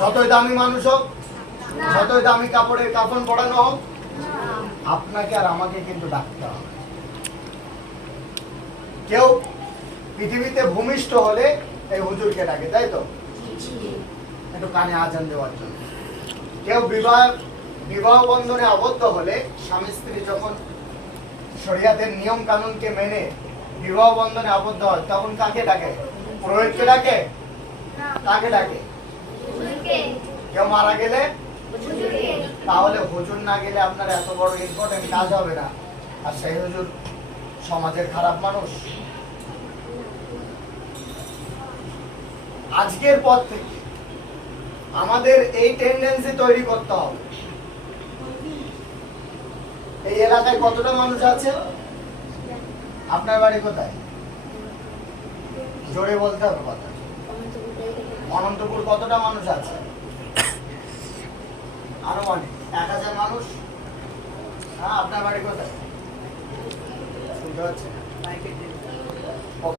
যতই দামি মানুষ হোক, যতই দামি কাপড়ের কাফন পরানো হোক, আপনাকে আর আমাকে কিন্তু ডাকতে হবে। কেউ পৃথিবীতে ভূমিষ্ঠ হলে এই হুজুরকে ডাকে, তাই তো? একটু কানে আজান দেওয়ার জন্য। কেউ বিবাহ বন্ধনে আবদ্ধ হলে, স্বামী স্ত্রী যখন শরিয়াতের নিয়ম কানুনকে মেনে বিবাহ বন্ধনে আবদ্ধ হয়, তখন কাকে ডাকে? পুরোহিতকে ডাকে? কাকে ডাকে? কেউ মারা গেলে? তাহলে হুজুর না গেলে আপনার এত বড় ইম্পর্টেন্ট কাজ হবে না। আর সেই হুজুর সমাজের খারাপ মানুষ। আজকের পর থেকে আমাদের এই টেন্ডেন্সি তৈরি করতে হবে। এই এলাকায় কতটা মানুষ আছে? আপনার বাড়ি কোথায়? জোরে বলতে হবে কথা। অনন্তপুর কতটা মানুষ আছে? আনুমানিক 1000 মানুষ। হ্যাঁ, আপনার বাড়ি কোথায়? শুনতে পাচ্ছেন?